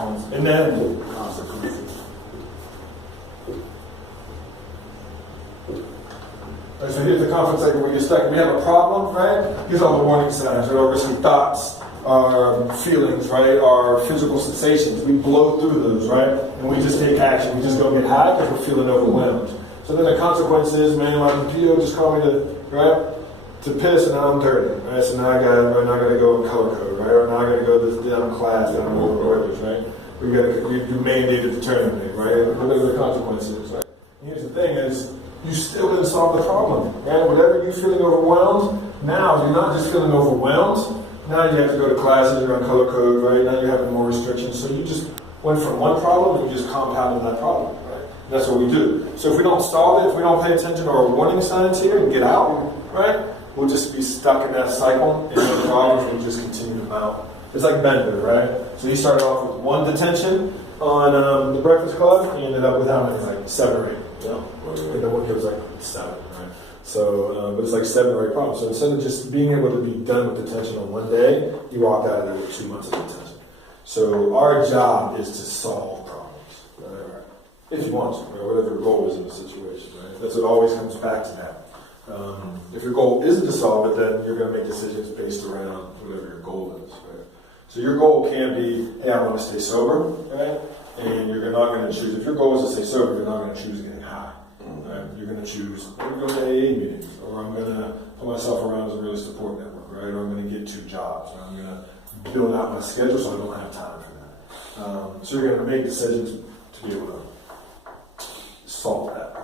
And then consequences. Right, so here's the conflict cycle where you're stuck. We have a problem, right? Here's all the warning signs, right? Our risky thoughts, our feelings, right? Our physical sensations. We blow through those, right? And we just take action. We just don't get high because we're feeling overwhelmed. So then the consequence is, man, my computer just called me to piss, and now I'm dirty, right? So now I gotta go color code, right? Or now I gotta go to this down class down over orders, right? You're mandated to terminate, right? Whatever the consequence is, right? And here's the thing is, you still didn't solve the problem, right? Whatever you're feeling overwhelmed, now you're not just feeling overwhelmed. Now you have to go to classes, you're on color code, right? Now you're having more restrictions. So you just went from one problem and you just compounded that problem, right? And that's what we do. So if we don't solve it, if we don't pay attention to our warning signs here and get out, right? We'll just be stuck in that cycle, and the problems will just continue to mount. It's like Bender, right? So he started off with one detention on the Breakfast Club. He ended up with how many? Like 7 or 8. You know? And then one kid was like 7, right? So, but it's like 7 or 8 problems. So instead of just being able to be done with detention on one day, you walked out of there with 2 months of detention. So our job is to solve problems, right? If you want to, or whatever your goal is in the situation, right? That's what always comes back to that. If your goal isn't to solve it, then you're going to make decisions based around whatever your goal is, right? So your goal can be, hey, I want to stay sober, right? And you're not going to choose, if your goal is to stay sober, you're not going to choose getting high, right? You're going to choose, I'm going to go to AA meetings, or I'm going to put myself around as a really support network, right? Or I'm going to get 2 jobs, or I'm going to build out my schedule so I don't have time for that. So you're going to make decisions to be able to solve that.